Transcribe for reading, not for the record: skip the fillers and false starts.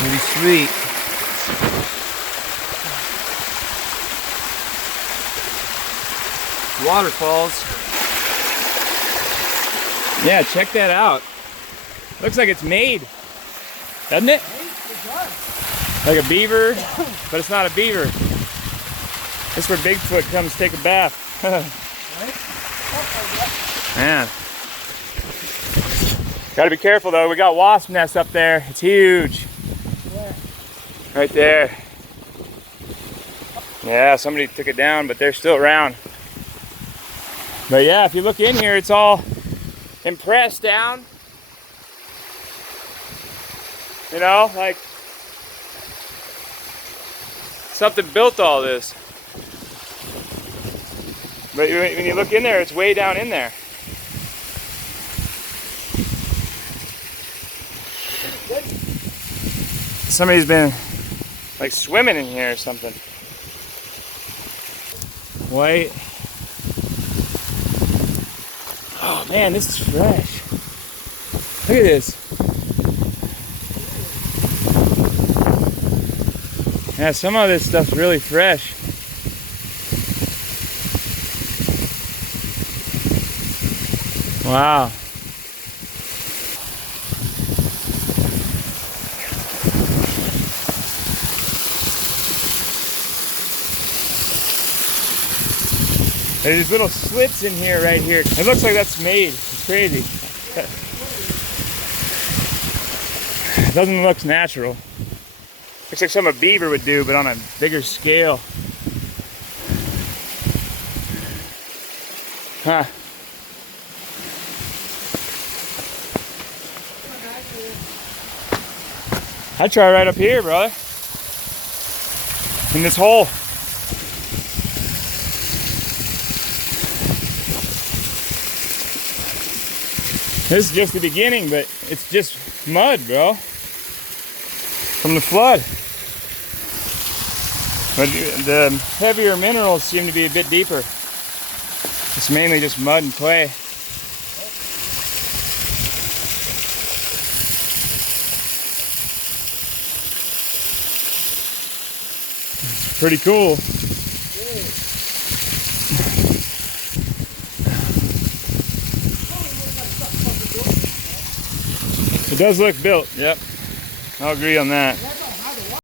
Pretty sweet. Waterfalls. Yeah, check that out. Looks like it's made, doesn't it? Like a beaver, but it's not a beaver. This is where Bigfoot comes to take a bath. Man. Gotta be careful though, we got wasp nests up there. It's huge. Right there. Yeah, somebody took it down, but they're still around. But yeah, if you look in here, it's all impressed down. You know, like something built all this. But when you look in there, it's way down in there. Somebody's been like swimming in here or something. White. Oh man, this is fresh. Look at this. Yeah, some of this stuff's really fresh. Wow. There's these little slits in here, right here. It looks like that's made. It's crazy. It doesn't look natural. Looks like something a beaver would do, but on a bigger scale. Huh. I'd try right up here, brother. In this hole. This is just the beginning, but it's just mud, bro. From the flood. But the heavier minerals seem to be a bit deeper. It's mainly just mud and clay. It's pretty cool. It does look built, yep. I'll agree on that.